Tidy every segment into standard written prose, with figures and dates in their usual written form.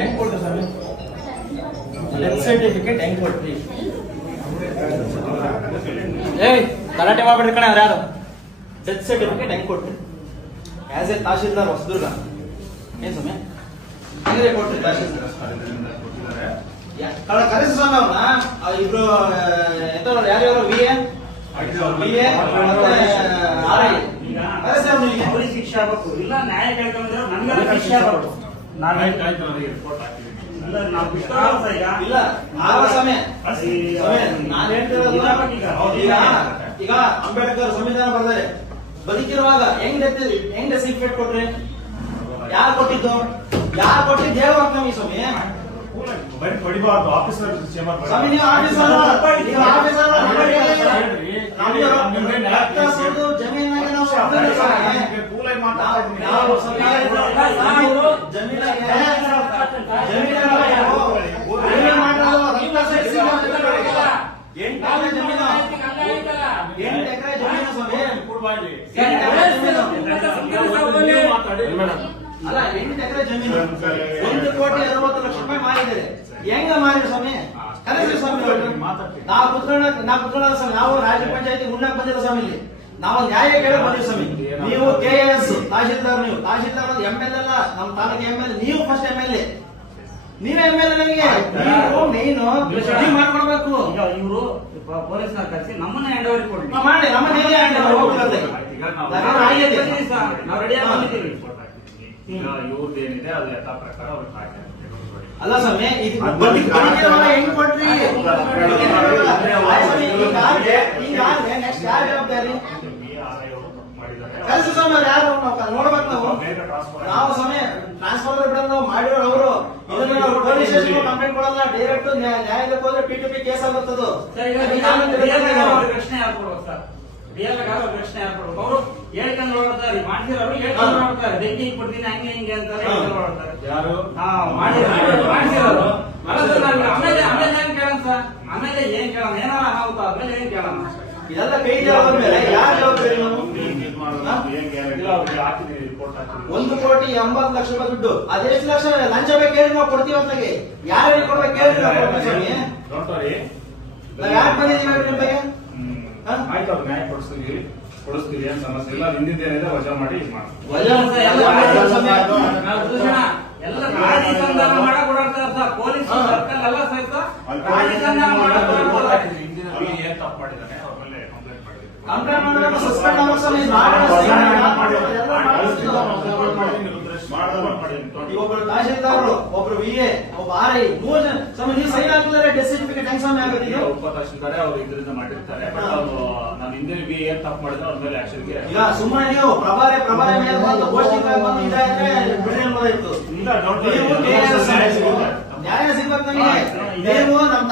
ಹೆಂಗ್ ಕೊಡ್ರಿ ಸ್ವಾಮಿ death certificate ಹೆಂಗ್ ಕೊಟ್ರಿ? ಏಯ್ ಗಲಾಟೆ ಮಾಡ್ಬಿಡ್ರಿ ಕಣ ಯಾರು. ಡೆತ್ ಸರ್ಟಿಫಿಕೇಟ್ ಹೆಂಗ್ ಕೊಟ್ರಿ ಆಸ್ ಎ ತಹಶೀಲ್ದಾರ್ ಹೊಸದುರ್ಗ? ಏನ್ ಸ್ವಾಮಿ ಹೆಂಗ್ರೆ ಕೊಟ್ರಿ ತಹಶೀಲ್ದಾರ್? ಕರೆಸಿ ಸ್ವಾಮಿ ಅವ್ರನ್ನ ಇಬ್ರು ಎಂತವ್ರು ಯಾರ್ಯಾರು ವಿ ಎ ಅವ್ರಿಗೆ ಶಿಕ್ಷೆ ಆಗ್ಬೇಕು. ಇಲ್ಲ ನ್ಯಾಯ ಕೇಳ್ಕೊಂಡ್ರೆ ನನ್ಗೆಲ್ಲ ಶಿಕ್ಷೆ ಆಗ್ಬೇಕು. ಇಲ್ಲ ನಾನು ಹೇಳ್ತಿರೋದು ಈಗ ಅಂಬೇಡ್ಕರ್ ಸಂವಿಧಾನ ಬರ್ತಾರೆ ಬದುಕಿರುವಾಗ ಹೆಂಗ್ ಡೆಸಿಫಿಕೇಟ್ ಕೊಟ್ರಿ? ಯಾರು ಕೊಟ್ಟಿದ್ದು? ಯಾರು ಕೊಟ್ಟಿದ್ದು ಹೇಳ್ಬೇಕು ನಮಗೆ ಸ್ವಾಮಿ. ಹೊಡಿಬಾರ್ದು ಆಫೀಸರ್ ಸ್ವಾಮಿ ನೀವು ಆಫೀಸರ್ ಜಮೀನಾಗ ಅಲ್ಲ 8 ಎಕರೆ ಜಮೀನು 1,60,00,000 ಮಾರಿದ್ದಾರೆ. ಹೆಂಗ ಮಾರಿದ್ರು ಸ್ವಾಮಿ? ಕರೆಸಿ ಸ್ವಾಮಿ ನಾವು ಕುತ್ಕೊಂಡ ಸ್ವಾಮಿ. ನಾವು ರಾಜ್ಯ ಪಂಚಾಯತಿ ಉಣ್ಣಕ್ ಬಂದಿಲ್ಲ ಸ್ವಾಮಿ. ಇಲ್ಲಿ ನಾವು ನ್ಯಾಯ ಕೇಳಕ್ ಬಂದಿವಿ ಸ್ವಾಮಿ. ನೀವು KS ತಹಶೀಲ್ದಾರ್, ನೀವು ತಹಶೀಲ್ದಾರ್ MLA ಅಲ್ಲ, ನಮ್ಮ ತಾಲೂಕು MLA. ನೀವು ಫಸ್ಟ್ MLA, ನೀವೇ MLA. ನನಗೆ ನೀವು ಮೇನ್ ಮಾಡ್ಕೊಡ್ಬೇಕು. ಇವರು ಪೊಲೀಸ್ನ ಕರೆಸಿ ನಮ್ಮನ್ನ ಹ್ಯಾಂಡ್ ಓವರ್ ಕೊಡ್ಲಿ ಮಾಡಿ. ನಮ್ಮನ್ನ ಹೇಗೆ ಹ್ಯಾಂಡ್ ಓವರ್ ಹೋಗ್ತದೆ? ನಾವು ರೆಡಿ ಆಗಿದ್ದೀವಿ. ಇವ್ರದ್ದೇನಿದೆ ಅದು ಯಥಾ ಪ್ರಕಾರ ಅವ್ರಿಗೆ ಅಲ್ಲ ಸ್ವಾಮಿ ಹೆಂಗ್ ಕೊಟ್ರಿ? ನೆಕ್ಸ್ಟ್ ಯಾರು ಜವಾಬ್ದಾರಿ? ಕಳಿಸಿ ಸ್ವಾಮಿ. ಅವ್ರು ಯಾರು ನೋಡ್ಬೇಕು ನಾವು ಸ್ವಾಮಿ. ಟ್ರಾನ್ಸ್ಫರ್ ಬಿಡಲ್ಲ ನಾವು ಮಾಡಿರೋರು ಅವರು. ಇದನ್ನ ಪೊಲೀಸ್ ಸ್ಟೇಷನ್ ಕಂಪ್ಲೇಂಟ್ ಕೊಡಲ್ಲ, ಡೈರೆಕ್ಟ್ ನ್ಯಾಯಾಲಯಕ್ಕೆ ಹೋದ್ರೆ P2P ಕೇಸ್ ಆಗುತ್ತದು. ಪ್ರಶ್ನೆ ಯಾರು ಕೊಡ್ಬೇಕು ಸರ್? ಪ್ರಶ್ನೆ ಯಾರು ಕೊಡ್ಬೇಕು? ಅವರು ಹೇಳ್ಕೊಂಡು ಹೊರಡ್ತಾರೆ, ಮಾಡ್ಸಿರೋರು ಹೇಳ್ಕೊಂಡು ಹೊರಡ್ತಾರೆ. ಬೆಂಕಿ ಕೊಡ್ತೀನಿ ಹಂಗೆ ಹಿಂಗೆ ಅಂತಾರೆ, ಹೊರಡ್ತಾರೆ. ಯಾರು ಮಾಡ್ಸಿರೋರು ಆಮೇಲೆ ಏನ್ ಕೇಳೋಣ ಸರ್? ಆಮೇಲೆ ಏನ್ ಕೇಳೋಣ? ಏನಾರ ಅನಾಹುತ ಆದ್ಮೇಲೆ ಏನ್ ಕೇಳೋಣ? ಇದೆಲ್ಲ ಕೈ ಮೇಲೆ ಯಾರು ಜವಾಬ್ದಾರಿ? ನಾವು 1,80,00,000 ದುಡ್ಡು. ಅದೆಷ್ಟು ಲಕ್ಷ ಲಂಚ ಬೇಕು ಹೇಳಿ ನಾವು ಕೊಡ್ತೀವಿ ಅಂತಾಗೆ. ಯಾರು ಕೊಡ್ಬೇಕು ಹೇಳಿ ನಾವು ಕೊಡ್ತೀವಿ ಸ್ವಾಮಿ. ನಾವ್ ಯಾಕೆ ಬಂದಿದ್ದೀವಿ ಹೇಳ್ರಿ ಬಗ್ಗೆ? ಆಯ್ತು, ಅವ್ರು ನ್ಯಾಯ ಕೊಡಿಸ್ತೀವಿ ಏನ್ ಸಮಸ್ಯೆ ಇಲ್ಲ. ಹಿಂದಿದ್ದೇನಿದೆ ವಜಾ ಮಾಡಿ ಇದು ಮಾಡಿ. ಎಲ್ಲ ರಾಜಿ ಸಂಧಾನ ಮಾಡಕ್ ಓಡಾಡ್ತಾರೆ ಸರ್. ಪೊಲೀಸ್ ಸರ್ಕಲ್ ಎಲ್ಲ ಸಹಿತ ರಾಜಿ ಸಂಧಾನ ಮಾಡಕ್ ಓಡಾಡ್ತಾರೆ. ಏನ್ ತಪ್ಪು ಮಾಡಿದಾನೆ ಅವ್ರ ಮೇಲೆ ಕಂಪ್ಲೇಂಟ್ ಕಂಪ್ಲೇಂಟ್ ಮಾಡಬೇಕು, ಸಸ್ಪೆಂಡ್ ಆಗಬೇಕು. ಒಬ್ಬರು ತಹಶೀಲ್ದಾರ್, ಒಬ್ರು VA, ಒಬ್ಬ RI, 3 ಜನ ಸ್ವಾಮಿ. ನೀವು ಸೈನ್ ಹಾಕಿದ್ರೆ ಡೆತ್ ಸರ್ಟಿಫಿಕೇಟ್ ಹೆಂಗ್ ಸ್ವಾಮಿ ಆಗುತ್ತೆ? ಉಪ ತಹಶೀಲ್ದಾರ್ ಅವ್ರು ಇದರಿಂದ ಮಾಡಿರ್ತಾರೆ. ನಾನು ಹಿಂದೆ ಏನ್ ತಪ್ಪು ಮಾಡಿದ್ರೆ ಅವ್ರ ಮೇಲೆ ಆಕ್ಷನ್ ಗೆ ಈಗ ಸುಮ್ಮನೆ ನೀವು ಪ್ರಭಾರಿ ಮೇಲೆ ಬಂದು ಪೋಸ್ಟಿಂಗ್ ಬಂದು ಇದಾದ್ರೆ ಬಿಡ್ರಿ ಅನ್ನೋದಾಯ್ತು. ನ್ಯಾಯ ಸಿಗ್ಬೇಕು ನಮಗೆ. ನೀವು ನಮ್ಮ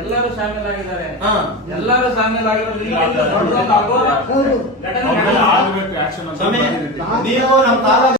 ಎಲ್ಲರೂ ಶಾಮೀಲಾಗಿದ್ದಾರೆ. ಆಗ್ಬೇಕು ಆಕ್ಷನ್. ನೀವು ನಮ್ಮ ತಾಲೂಕು